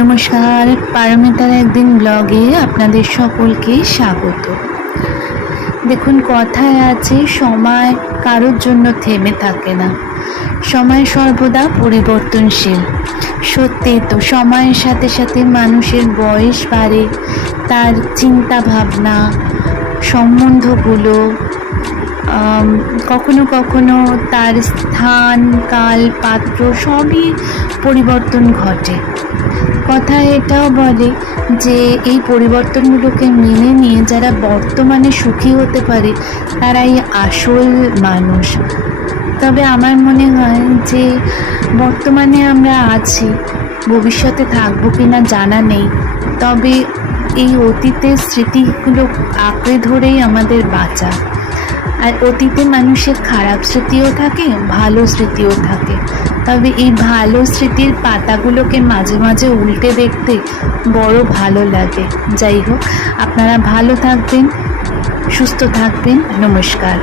নমস্কার, পারমিতার একদিন ব্লগে আপনাদের সকলকে স্বাগত। দেখুন, কথায় আছে সময় কারোর জন্য থেমে থাকে না, সময় সর্বদা পরিবর্তনশীল। সত্যি তো, সময়ের সাথে সাথে মানুষের বয়স বাড়ে, তার চিন্তা ভাবনা, সম্বন্ধগুলো, কখনো কখনো তার স্থান, কাল, পাত্র সবই পরিবর্তন ঘটে। কথায় এটাও বলে যে এই পরিবর্তনগুলোকে মেনে নিয়ে যারা বর্তমানে সুখী হতে পারে তারাই আসল মানুষ। তবে আমার মনে হয় যে বর্তমানে আমরা আছি, ভবিষ্যতে থাকবো কিনা জানা নেই, তবে এই অতীতের স্মৃতিগুলো আঁকড়ে ধরেই আমাদের বাঁচা। আর অতীতে মানুষের খারাপ স্মৃতিও থাকে, ভালো স্মৃতিও থাকে, তবে এই ভালো স্মৃতির পাতাগুলোকে মাঝে মাঝে উল্টে দেখতে বড় ভালো লাগে। যাই হোক, আপনারা ভালো থাকবেন, সুস্থ থাকবেন। নমস্কার।